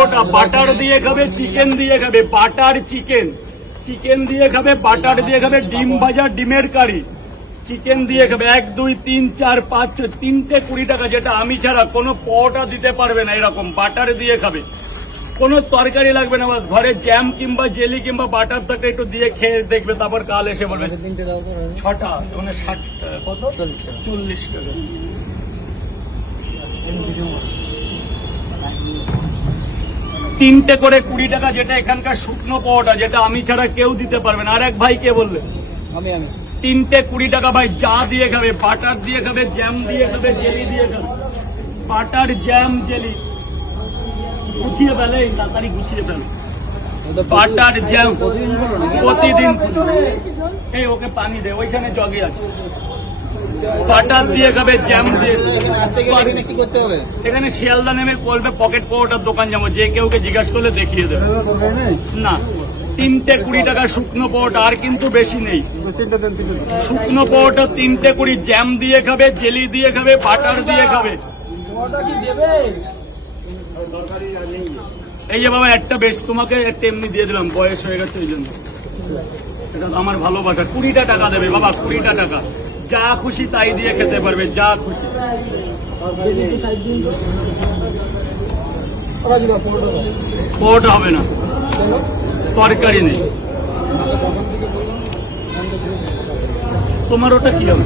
পরোটা butter দিয়ে খাবে, chicken দিয়ে খাবে, বাটার চিকেন, চিকেন দিয়ে খাবে, বাটার দিয়ে খাবে, ডিম ভাজা, ডিমের কারি, চিকেন দিয়ে খাবে। 1 2 3 4 5 6 তিনটে 20 টাকা, যেটা আমি ছাড়া কোনো পরোটা দিতে পারবে না। এরকম বাটার দিয়ে খাবে, কোনো তরকারি লাগবে না, ঘরে জ্যাম কিংবা জেলি কিংবা বাটার থাকে একটু দিয়ে খেয়ে দেখবে, তারপর কাল এসে বলবে। 6টা মানে 60 কত 40 টাকা। তিনটে করে 20 টাকা, যেটা এখানকার শুকনো পরোটা, যেটা আমি ছাড়া কেউ দিতে পারবে না। আর এক ভাই কে বললে? আমি তিনটে 20 টাকা ভাই, যা দিয়ে খাবে, বাটার দিয়ে খাবে, জ্যাম দিয়ে খাবে, জেলি দিয়ে খাবে, বাটার জ্যাম জেলি। গুছিয়ে ফেলে, এই তাড়াতাড়ি গুছিয়ে ফেলে। বাটার জ্যাম প্রতিদিন। এই ওকে পানি দে, ওইখানে জগে আছে। বাটার দিয়ে খাবে, জ্যাম দিয়ে। কি করতে হবে? এখানে শিয়ালদা নেমে বলবে পকেট পরোটার দোকান যাবো, যে কেউকে জিজ্ঞাসা করলে দেখিয়ে দেবে। না, তিনটে 20 টাকা শুকনো পরোটা, আর কিন্তু বেশি নেই। শুকনো পরোটা তিনটে 20, জ্যাম দিয়ে খাবে, জেলি দিয়ে খাবে, বাটার দিয়ে খাবে। এই যে বাবা একটা বেশ, তোমাকে একটা এমনি দিয়ে দিলাম, বয়স হয়ে গেছে ওই জন্য। এটা আমার ভালোবাসা। 20টা টাকা দেবে বাবা, 20টা টাকা, যা খুশি তাই দিয়ে খেতে পারবে, যা খুশি। পরোটা হবে না, তরকারি নেই। তোমার ওটা কি হবে?